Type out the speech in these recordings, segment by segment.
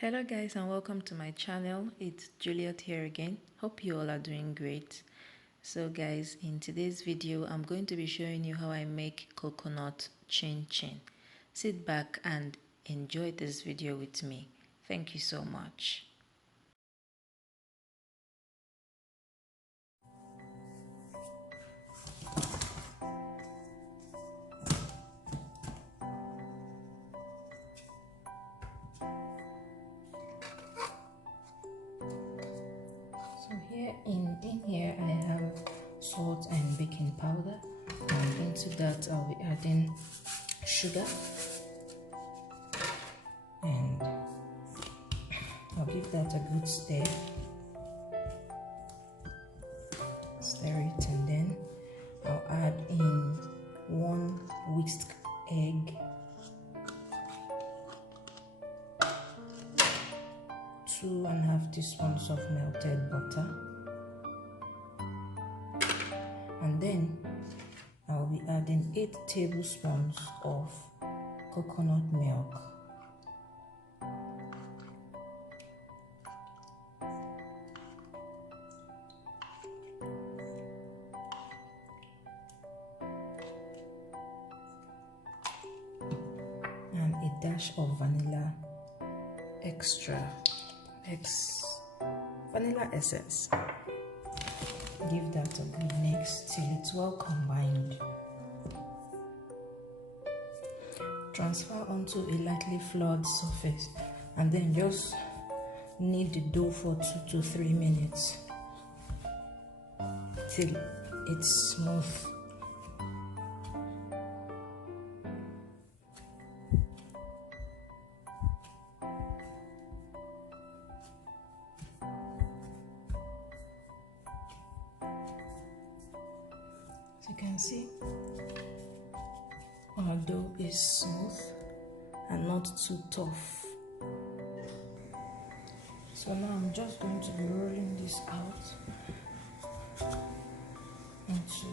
Hello guys and welcome to my channel. It's Juliet here again. Hope you all are doing great. So guys, in today's video I'm going to be showing you how I make coconut chin-chin. Sit back and enjoy this video with me. Thank you so much. In here I have salt and baking powder, and into that I'll be adding sugar, and I'll give that a good stir it, and then I'll add in 1 whisked egg, 2.5 teaspoons of melted butter, and then I'll be adding 8 tablespoons of coconut milk. And a dash of vanilla vanilla essence. Give that a good mix till it's well combined. Transfer onto a lightly floured surface and then just knead the dough for 2 to 3 minutes till it's smooth. You can see our dough is smooth and not too tough. So now I'm just going to be rolling this out into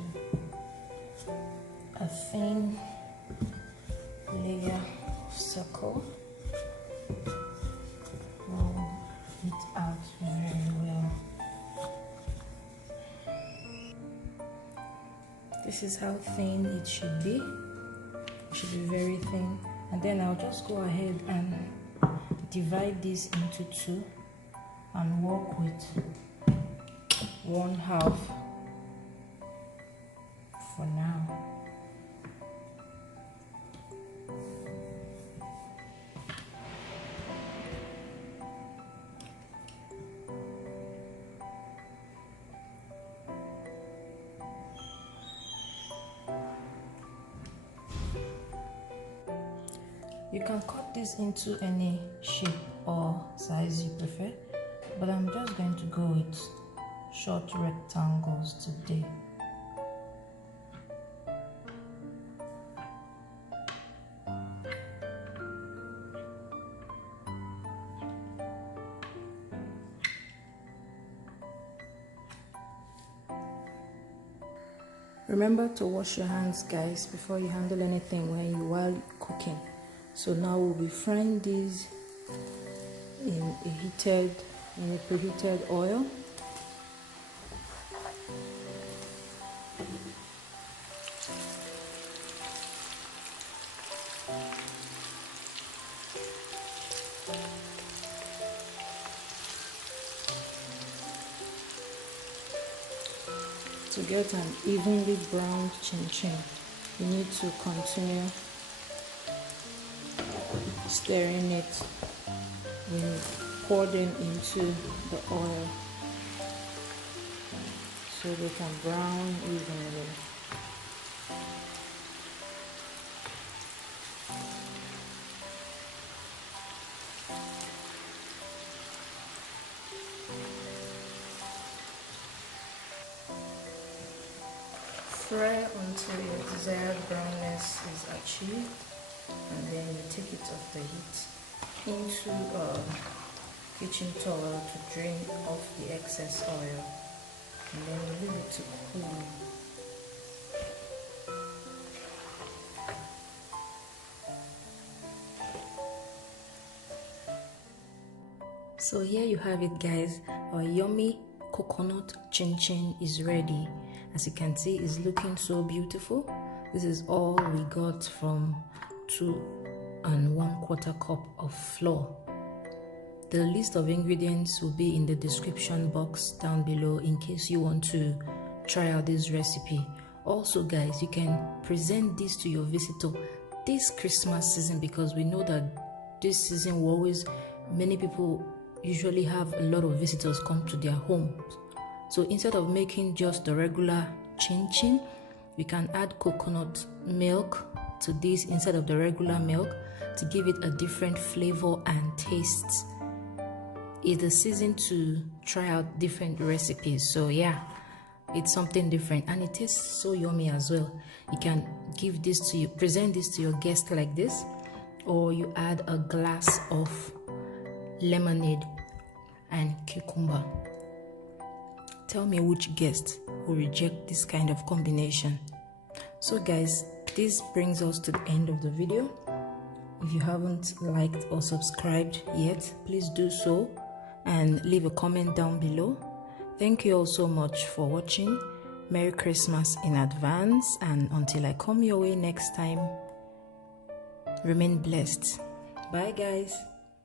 a thin layer of circle. Roll it out very well. This is how thin it should be. It should be very thin. And then I'll just go ahead and divide this into 2 and work with 1/2 for now. You can cut this into any shape or size you prefer, but I'm just going to go with short rectangles today. Remember to wash your hands, guys, before you handle anything while cooking. So now we'll be frying these in a preheated oil. To get an evenly browned chin-chin, you need to continue stirring it when you pour them into the oil so they can brown evenly. Fry until your desired brownness is achieved, and then you take it off the heat into a kitchen towel to drain off the excess oil, and then you leave it to cool. So here you have it, guys. Our yummy coconut chin-chin is ready. As you can see, it's looking so beautiful. This is all we got from 2 1/4 cup of flour. The list of ingredients will be in the description box down below in case you want to try out this recipe. Also, guys, you can present this to your visitor this Christmas season, because we know that this season many people usually have a lot of visitors come to their homes. So instead of making just the regular chin-chin, we can add coconut milk to this instead of the regular milk to give it a different flavor and taste. It's the season to try out different recipes. So yeah, it's something different and it tastes so yummy as well. You can present this to your guest like this, or you add a glass of lemonade and cucumber. Tell me which guest will reject this kind of combination. So guys, this brings us to the end of the video. If you haven't liked or subscribed yet, please do so and leave a comment down below. Thank you all so much for watching. Merry Christmas in advance, and until I come your way next time, remain blessed. Bye guys.